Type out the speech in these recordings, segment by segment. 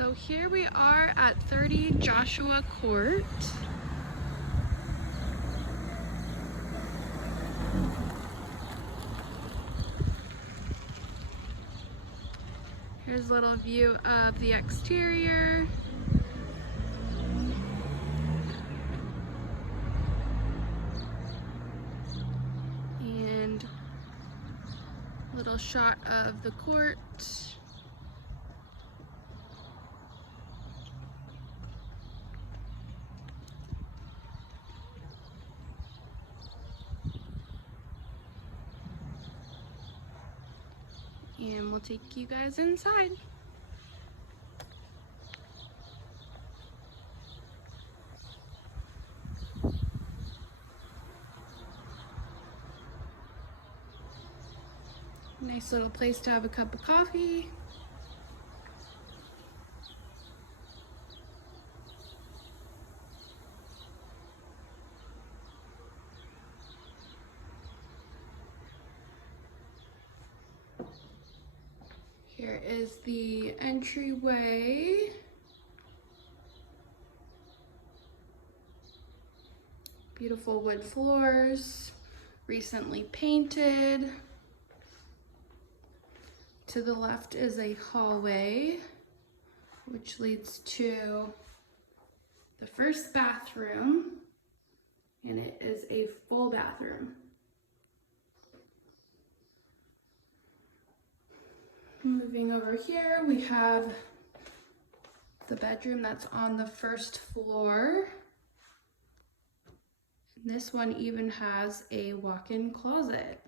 So here we are at 30 Joshua Court. Here's a little view of the exterior. And a little shot of the court. And we'll take you guys inside. Nice little place to have a cup of coffee. Here is the entryway. Beautiful wood floors, recently painted. To the left is a hallway, which leads to the first bathroom, and it is a full bathroom. Moving over here, we have the bedroom that's on the first floor. And this one even has a walk-in closet.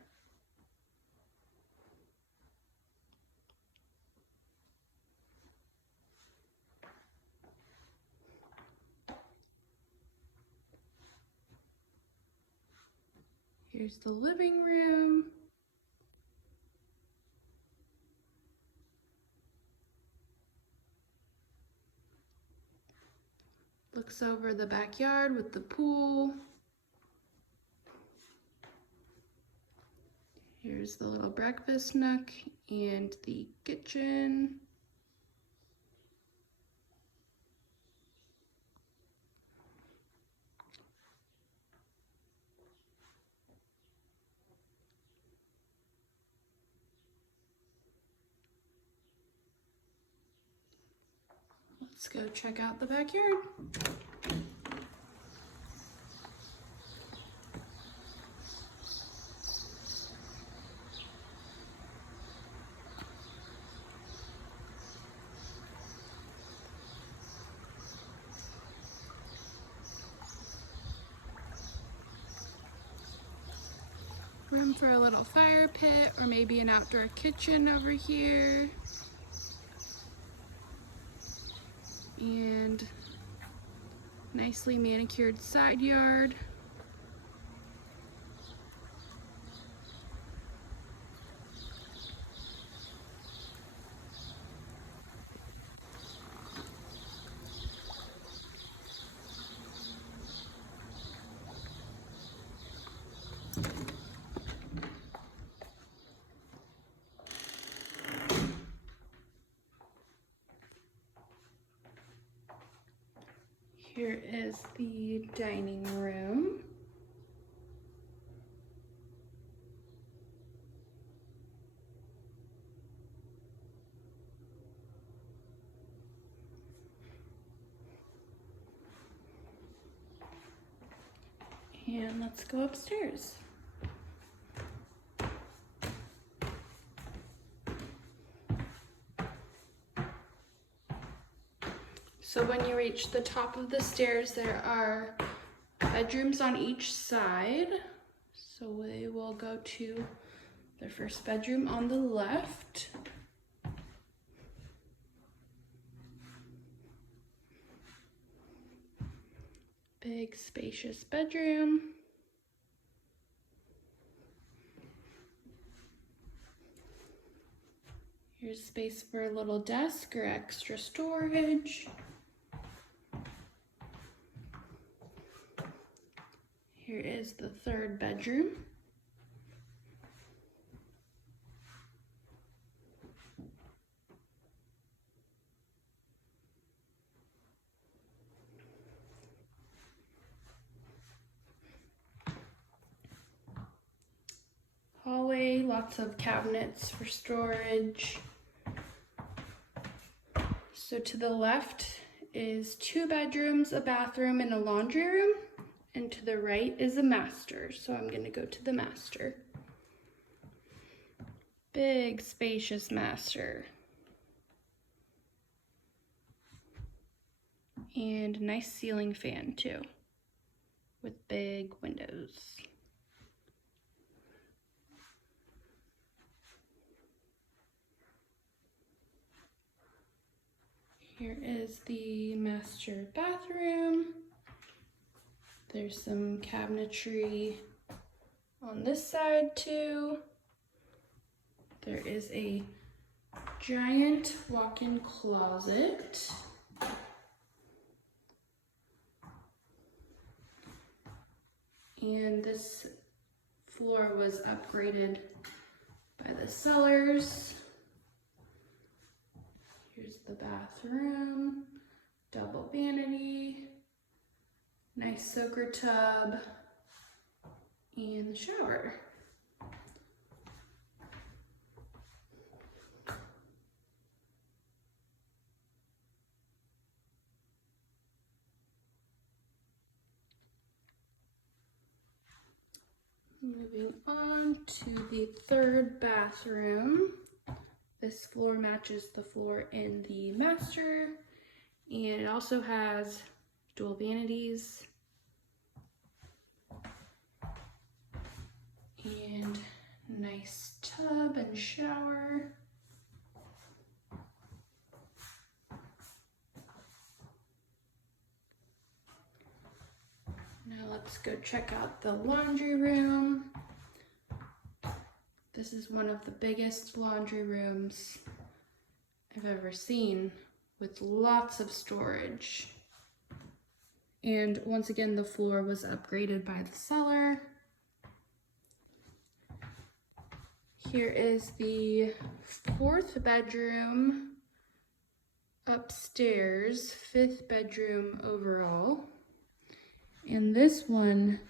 Here's the living room. Looks over the backyard with the pool. Here's the little breakfast nook and the kitchen. Let's go check out the backyard. Room for a little fire pit or maybe an outdoor kitchen over here. And nicely manicured side yard. Here is the dining room. And let's go upstairs. So when you reach the top of the stairs, there are bedrooms on each side. So we will go to the first bedroom on the left. Big spacious bedroom. Here's space for a little desk or extra storage. Here is the third bedroom. hallway, lots of cabinets for storage. So to the left is 2 bedrooms, a bathroom, and a laundry room. And to the right is a master. So I'm gonna go to the master. Big, spacious master. And a nice ceiling fan too, with big windows. Here is the master bathroom. There's some cabinetry on this side too. There is a giant walk-in closet. And this floor was upgraded by the sellers. Here's the bathroom, double vanity, nice soaker tub, and the shower. Moving on to the 3rd bathroom. This floor matches the floor in the master, and it also has dual vanities and nice tub and shower. Now let's go check out the laundry room. This is one of the biggest laundry rooms I've ever seen, with lots of storage. And once again, the floor was upgraded by the seller. Here is the 4th bedroom upstairs, 5th bedroom overall. And this one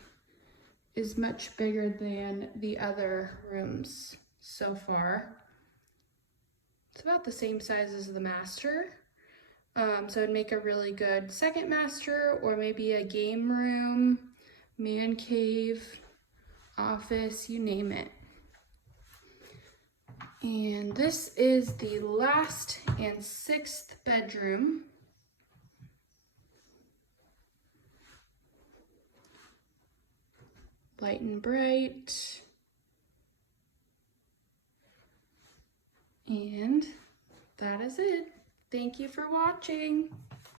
is much bigger than the other rooms so far. It's about the same size as the master. So it'd make a really good 2nd master, or maybe a game room, man cave, office, you name it. And this is the last and 6th bedroom. Light and bright. And that is it. Thank you for watching.